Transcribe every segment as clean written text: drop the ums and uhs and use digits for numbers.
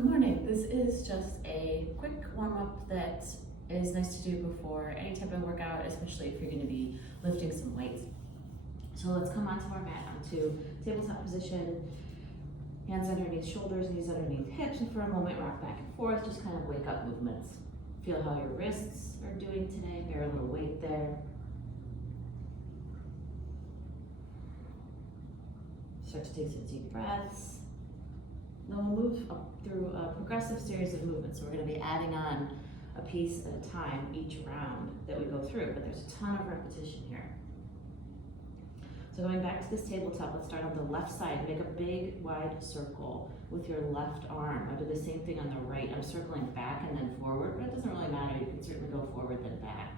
Good morning. This is just a quick warm-up that is nice to do before any type of workout, especially if you're going to be lifting some weights. So let's come onto our mat, onto tabletop position, hands underneath shoulders, knees underneath hips, and for a moment rock back and forth, just kind of wake up movements. Feel how your wrists are doing today, bear a little weight there. Start to take some deep breaths. Then we'll move up through a progressive series of movements. So we're going to be adding on a piece at a time each round that we go through, but there's a ton of repetition here. So going back to this tabletop, let's start on the left side. Make a big, wide circle with your left arm. I'll do the same thing on the right. I'm circling back and then forward, but it doesn't really matter. You can certainly go forward then back.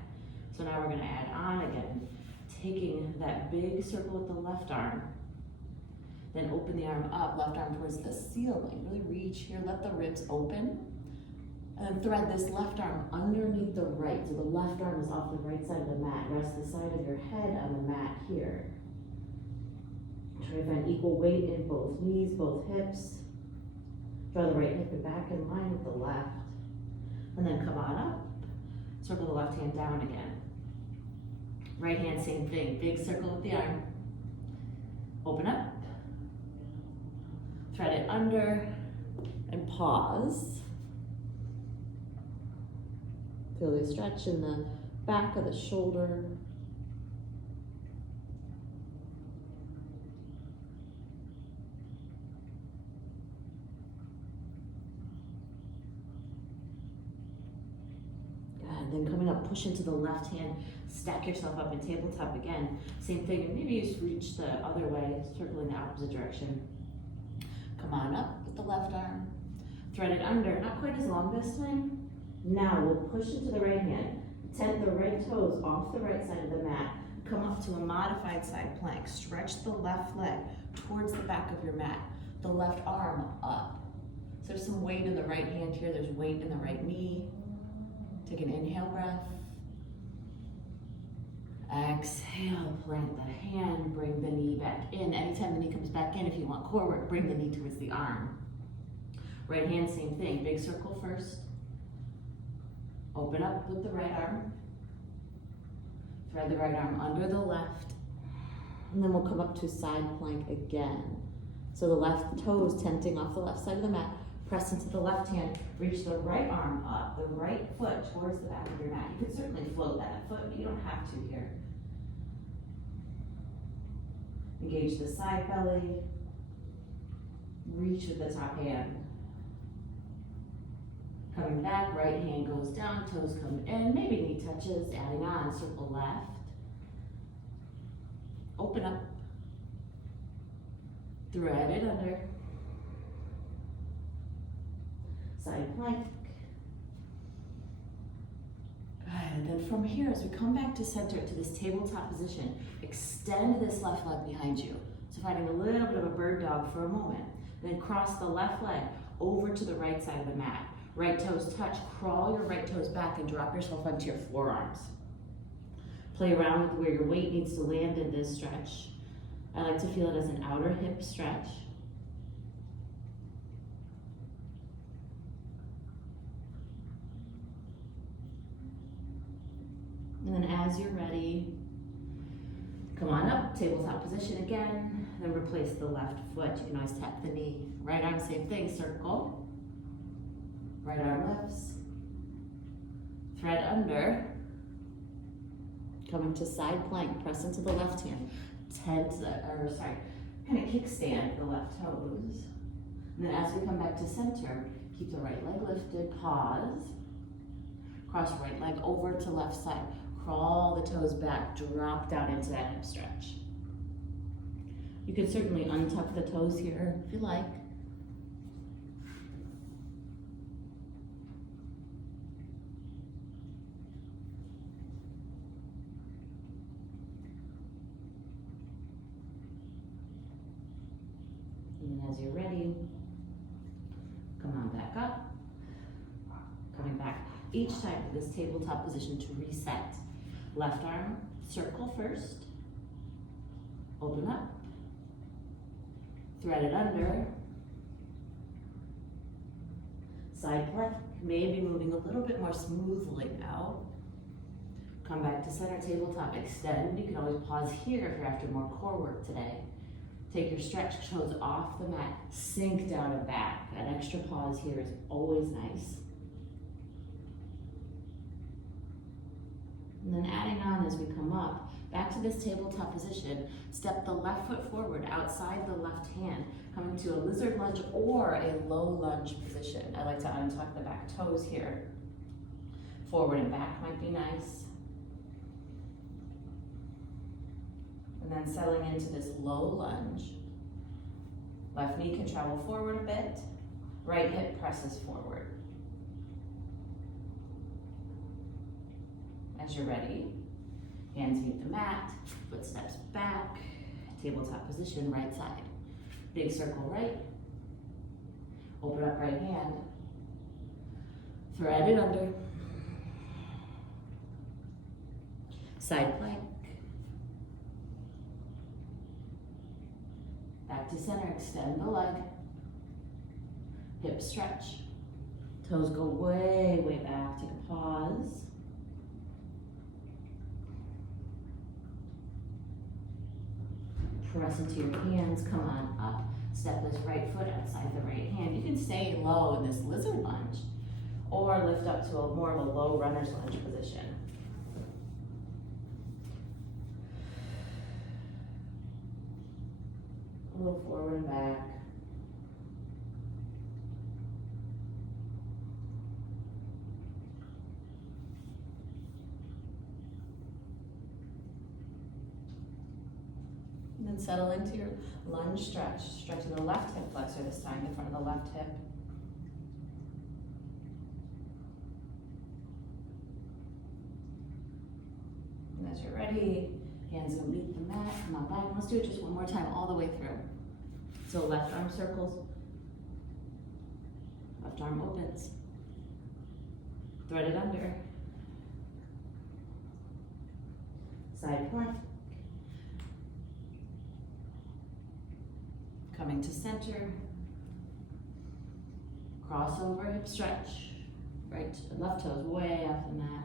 So now we're going to add on again, taking that big circle with the left arm. Then open the arm up, left arm towards the ceiling. Really reach here, let the ribs open. And then thread this left arm underneath the right. So the left arm is off the right side of the mat. Rest the side of your head on the mat here. Try to find equal weight in both knees, both hips. Draw the right hip back in line with the left. And then come on up. Circle the left hand down again. Right hand, same thing. Big circle with the arm. Open up. Thread it under and pause. Feel the stretch in the back of the shoulder. Good. Then coming up, push into the left hand, stack yourself up in tabletop again. Same thing, and maybe you just reach the other way, circling the opposite direction. Come on up with the left arm. Thread it under, not quite as long this time. Now we'll push into the right hand. Tent the right toes off the right side of the mat. Come up to a modified side plank. Stretch the left leg towards the back of your mat. The left arm up. So there's some weight in the right hand here. There's weight in the right knee. Take an inhale breath. Exhale, plant the hand, bring the knee back in. Anytime the knee comes back in, if you want core work, bring the knee towards the arm. Right hand, same thing. Big circle first. Open up with the right arm. Thread the right arm under the left. And then we'll come up to side plank again. So the left toes tenting off the left side of the mat. Press into the left hand. Reach the right arm up, the right foot towards the back of your mat. You could certainly float that foot, but you don't have to here. Engage the side belly. Reach with the top hand. Coming back, right hand goes down, toes come in, maybe knee touches, adding on, circle left. Open up. Thread it under. Side plank. And then from here, as we come back to center, to this tabletop position, extend this left leg behind you. So finding a little bit of a bird dog for a moment. Then cross the left leg over to the right side of the mat. Right toes touch, crawl your right toes back and drop yourself onto your forearms. Play around with where your weight needs to land in this stretch. I like to feel it as an outer hip stretch. And then as you're ready, come on up, tabletop position again, then replace the left foot. You can always tap the knee. Right arm, same thing, circle. Right arm lifts. Thread under. Coming to side plank, press into the left hand. Kind of kickstand the left toes. And then as we come back to center, keep the right leg lifted, pause. Cross right leg over to left side. Crawl the toes back, drop down into that hip stretch. You can certainly untuck the toes here if you like. And then as you're ready, come on back up. Coming back each time to this tabletop position to reset. Left arm, circle first. Open up. Thread it under. Side plank, maybe moving a little bit more smoothly now. Come back to center tabletop, extend. You can always pause here if you're after more core work today. Take your stretch toes off the mat, sink down and back. An extra pause here is always nice. And then adding on as we come up, back to this tabletop position, step the left foot forward outside the left hand, coming to a lizard lunge or a low lunge position. I like to untuck the back toes here. Forward and back might be nice. And then settling into this low lunge. Left knee can travel forward a bit. Right hip presses forward. As you're ready, hands meet the mat, footsteps back, tabletop position, right side. Big circle right, open up right hand, thread it under, side plank, back to center, extend the leg, hip stretch, toes go way, way back, take a pause. Press into your hands, come on up. Step this right foot outside the right hand. You can stay low in this lizard lunge or lift up to a more of a low runner's lunge position. A little forward and back. And then settle into your lunge stretch. Stretching the left hip flexor this time, the front of the left hip. And as you're ready, hands will meet the mat, come on back. Let's do it just one more time all the way through. So left arm circles, left arm opens, thread it under, side plank. Coming to center, crossover hip stretch, right, left toes way off the mat.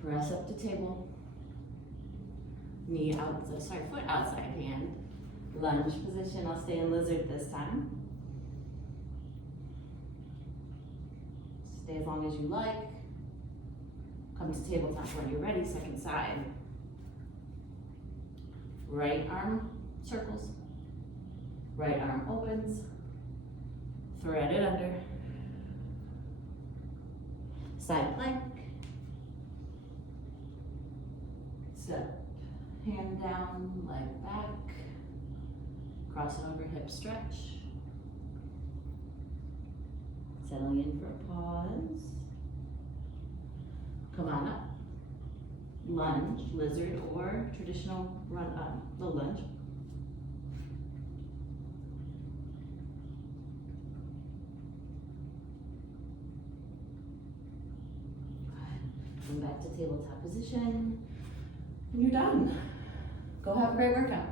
Press up to table, knee out, foot outside hand. Lunge position, I'll stay in lizard this time. Stay as long as you like. Come to tabletop when you're ready, second side. Right arm circles, right arm opens, thread it under, side plank, step, hand down, leg back, cross it over, hip stretch, settling in for a pause, come on up, lunge, lizard, or traditional run up, low lunge. Come back to tabletop position, and you're done. Go have a great workout.